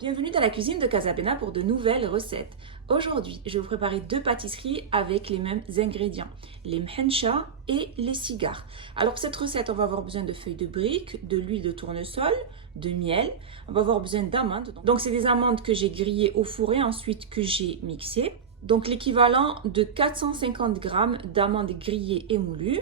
Bienvenue dans la cuisine de Casabena pour de nouvelles recettes. Aujourd'hui, je vais vous préparer deux pâtisseries avec les mêmes ingrédients, les mhencha et les cigares. Alors pour cette recette, on va avoir besoin de feuilles de briques, de l'huile de tournesol, de miel. On va avoir besoin d'amandes. Donc c'est des amandes que j'ai grillées au four et ensuite que j'ai mixées. Donc l'équivalent de 450 g d'amandes grillées et moulues,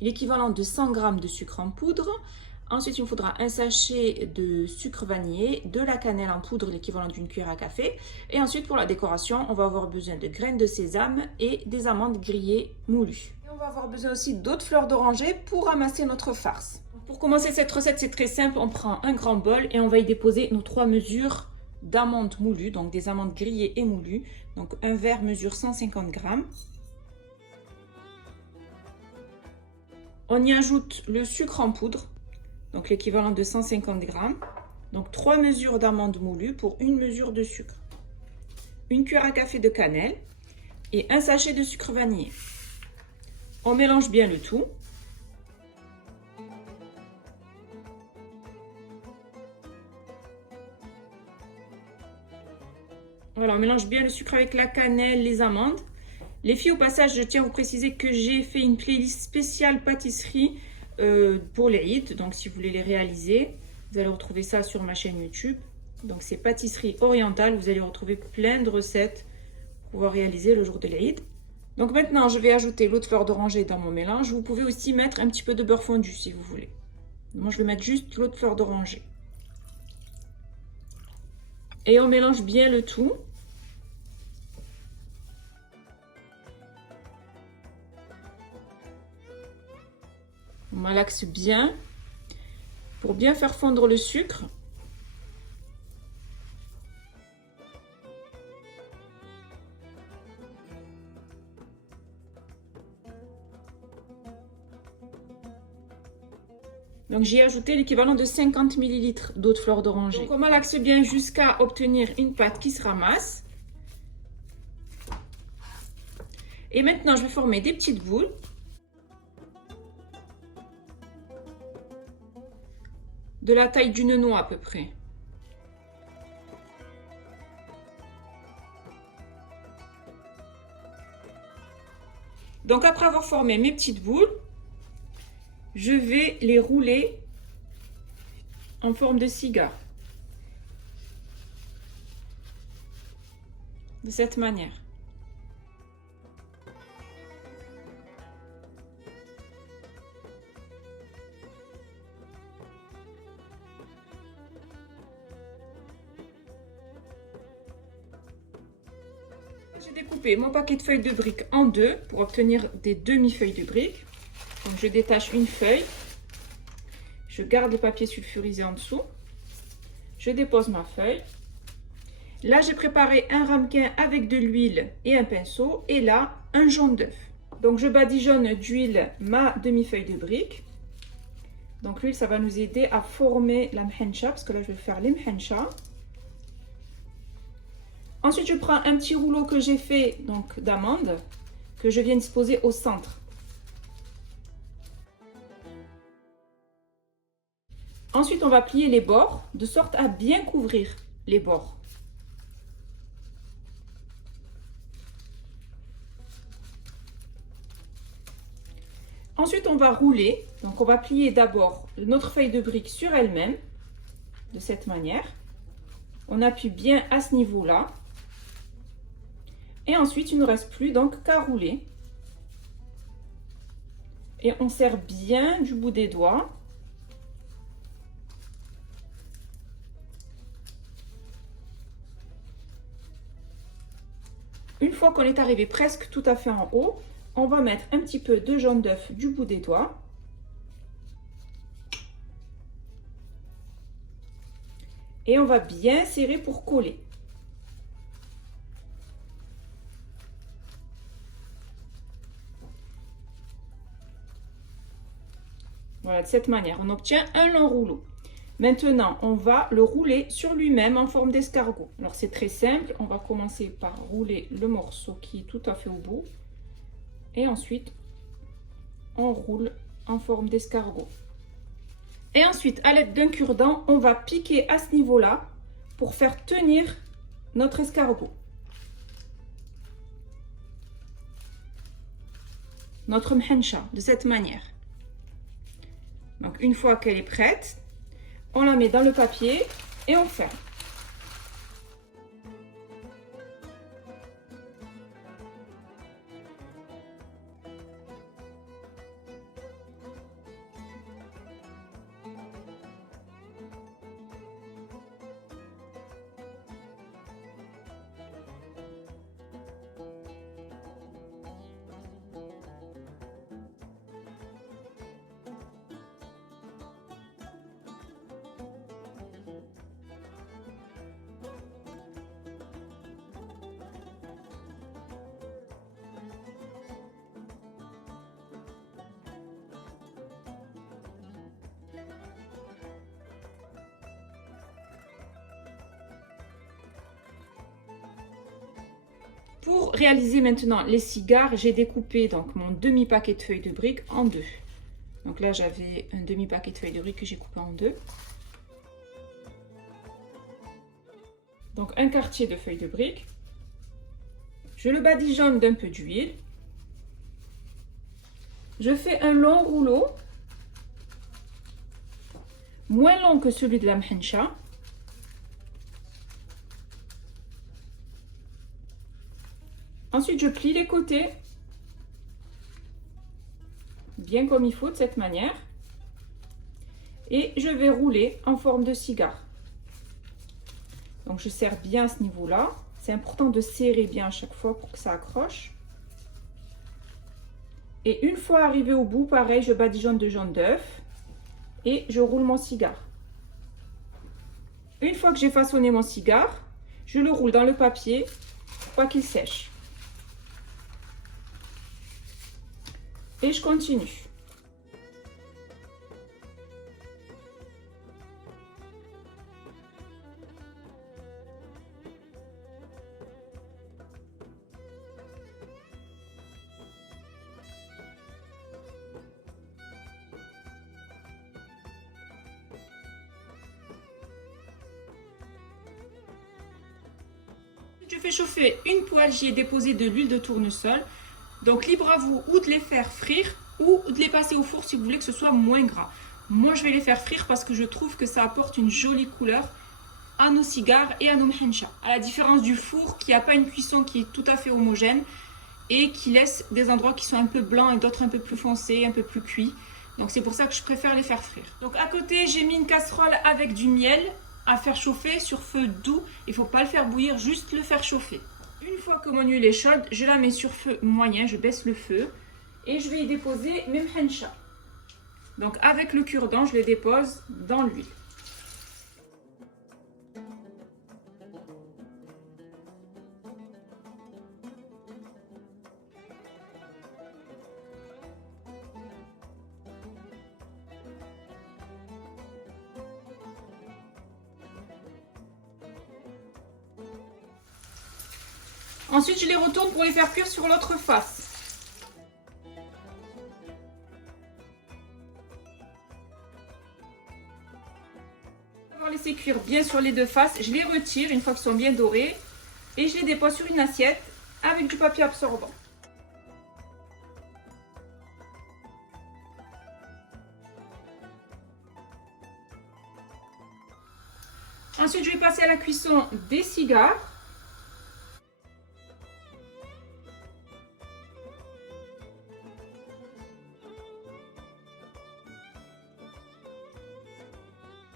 l'équivalent de 100 g de sucre en poudre. Ensuite, il me faudra un sachet de sucre vanillé, de la cannelle en poudre, l'équivalent d'une cuillère à café. Et ensuite, pour la décoration, on va avoir besoin de graines de sésame et des amandes grillées moulues. Et on va avoir besoin aussi d'autres fleurs d'oranger pour ramasser notre farce. Pour commencer cette recette, c'est très simple. On prend un grand bol et on va y déposer nos 3 mesures d'amandes moulues, donc des amandes grillées et moulues. Donc un verre mesure 150 g. On y ajoute le sucre en poudre, donc l'équivalent de 150 g. Donc 3 mesures d'amandes moulues pour 1 mesure de sucre. Une cuillère à café de cannelle et un sachet de sucre vanillé. On mélange bien le tout. Voilà, on mélange bien le sucre avec la cannelle, les amandes. Les filles, au passage, je tiens à vous préciser que j'ai fait une playlist spéciale pâtisserie pour les Eid. Donc si vous voulez les réaliser, vous allez retrouver ça sur ma chaîne YouTube. Donc c'est pâtisserie orientale, vous allez retrouver plein de recettes pour pouvoir réaliser le jour de l'Eid. Donc maintenant je vais ajouter l'eau de fleur d'oranger dans mon mélange. Vous pouvez aussi mettre un petit peu de beurre fondu si vous voulez. Moi je vais mettre juste l'eau de fleur d'oranger. Et on mélange bien le tout. On malaxe bien pour bien faire fondre le sucre. Donc j'ai ajouté l'équivalent de 50 ml d'eau de fleur d'oranger. Donc on malaxe bien jusqu'à obtenir une pâte qui se ramasse. Et maintenant je vais former des petites boules. De la taille d'une noix à peu près. Donc après avoir formé mes petites boules, je vais les rouler en forme de cigare. De cette manière. J'ai découpé mon paquet de feuilles de briques en deux pour obtenir des demi-feuilles de briques. Donc je détache une feuille, je garde le papier sulfurisé en dessous, je dépose ma feuille. Là j'ai préparé un ramequin avec de l'huile et un pinceau et là un jaune d'œuf. Donc je badigeonne d'huile ma demi-feuille de briques. Donc l'huile ça va nous aider à former la mhencha parce que là je vais faire les mhencha. Ensuite, je prends un petit rouleau que j'ai fait d'amandes que je viens disposer au centre. Ensuite, on va plier les bords de sorte à bien couvrir les bords. Ensuite, on va rouler. Donc, on va plier d'abord notre feuille de brique sur elle-même de cette manière. On appuie bien à ce niveau-là. Et ensuite, il ne nous reste plus donc qu'à rouler. Et on serre bien du bout des doigts. Une fois qu'on est arrivé presque tout à fait en haut, on va mettre un petit peu de jaune d'œuf du bout des doigts. Et on va bien serrer pour coller. Voilà, de cette manière, on obtient un long rouleau. Maintenant, on va le rouler sur lui-même en forme d'escargot. Alors, c'est très simple. On va commencer par rouler le morceau qui est tout à fait au bout. Et ensuite, on roule en forme d'escargot. Et ensuite, à l'aide d'un cure-dent, on va piquer à ce niveau-là pour faire tenir notre escargot. Notre mhencha, de cette manière. Donc, une fois qu'elle est prête, on la met dans le papier et on ferme. Pour réaliser maintenant les cigares, j'ai découpé donc mon demi-paquet de feuilles de briques en deux. Donc là, j'avais un demi-paquet de feuilles de briques que j'ai coupé en deux. Donc un quartier de feuilles de briques. Je le badigeonne d'un peu d'huile. Je fais un long rouleau, moins long que celui de la mhencha. Ensuite, je plie les côtés, bien comme il faut, de cette manière. Et je vais rouler en forme de cigare. Donc, je serre bien à ce niveau-là. C'est important de serrer bien à chaque fois pour que ça accroche. Et une fois arrivé au bout, pareil, je badigeonne de jaune d'œuf et je roule mon cigare. Une fois que j'ai façonné mon cigare, je le roule dans le papier pour pas qu'il sèche. Et je continue. Je fais chauffer une poêle, j'y ai déposé de l'huile de tournesol. Donc libre à vous ou de les faire frire ou de les passer au four si vous voulez que ce soit moins gras. Moi je vais les faire frire parce que je trouve que ça apporte une jolie couleur à nos cigares et à nos mhencha. À la différence du four qui n'a pas une cuisson qui est tout à fait homogène et qui laisse des endroits qui sont un peu blancs et d'autres un peu plus foncés, un peu plus cuits. Donc c'est pour ça que je préfère les faire frire. Donc à côté j'ai mis une casserole avec du miel à faire chauffer sur feu doux. Il ne faut pas le faire bouillir, juste le faire chauffer. Une fois que mon huile est chaude, je la mets sur feu moyen, je baisse le feu et je vais y déposer mes mhencha. Donc avec le cure-dent, je les dépose dans l'huile. Ensuite, je les retourne pour les faire cuire sur l'autre face. Avoir laissé cuire bien sur les deux faces, je les retire une fois qu'ils sont bien dorés et je les dépose sur une assiette avec du papier absorbant. Ensuite, je vais passer à la cuisson des cigares.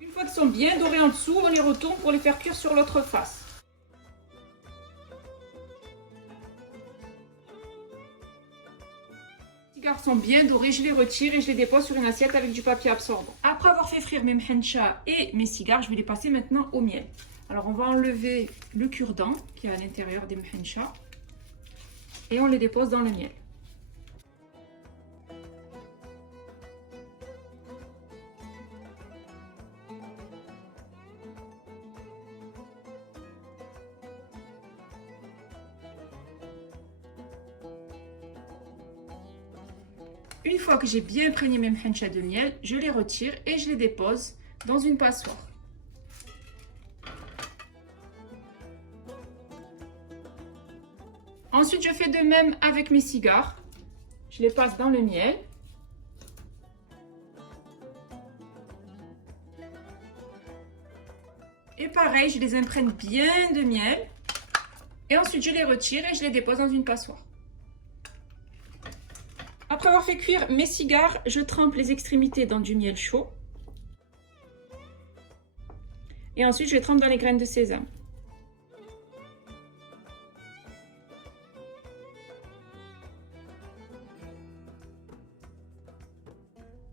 Une fois qu'ils sont bien dorés en dessous, on les retourne pour les faire cuire sur l'autre face. Les cigares sont bien dorés, je les retire et je les dépose sur une assiette avec du papier absorbant. Après avoir fait frire mes mhencha et mes cigares, je vais les passer maintenant au miel. Alors on va enlever le cure-dent qui est à l'intérieur des mhencha et on les dépose dans le miel. Une fois que j'ai bien imprégné mes mhencha de miel, je les retire et je les dépose dans une passoire. Ensuite, je fais de même avec mes cigares. Je les passe dans le miel. Et pareil, je les imprègne bien de miel. Et ensuite, je les retire et je les dépose dans une passoire. Après avoir fait cuire mes cigares, je trempe les extrémités dans du miel chaud. Et ensuite, je les trempe dans les graines de sésame.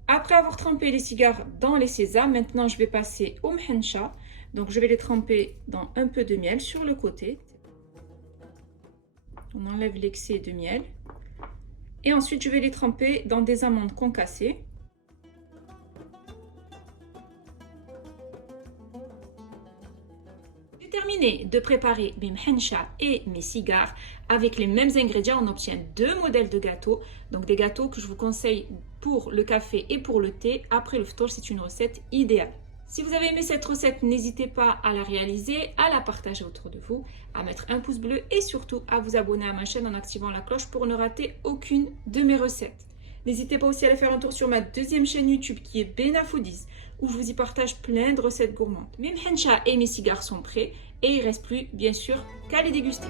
Après avoir trempé les cigares dans les sésames, maintenant je vais passer au mhencha. Donc je vais les tremper dans un peu de miel sur le côté. On enlève l'excès de miel. Et ensuite je vais les tremper dans des amandes concassées. J'ai terminé de préparer mes mhencha et mes cigares. Avec les mêmes ingrédients, on obtient deux modèles de gâteaux. Donc des gâteaux que je vous conseille pour le café et pour le thé. Après le ftour, c'est une recette idéale. Si vous avez aimé cette recette, n'hésitez pas à la réaliser, à la partager autour de vous, à mettre un pouce bleu et surtout à vous abonner à ma chaîne en activant la cloche pour ne rater aucune de mes recettes. N'hésitez pas aussi à aller faire un tour sur ma deuxième chaîne YouTube qui est Bena Foodies, où je vous y partage plein de recettes gourmandes. Mes mhencha et mes cigares sont prêts et il ne reste plus bien sûr qu'à les déguster.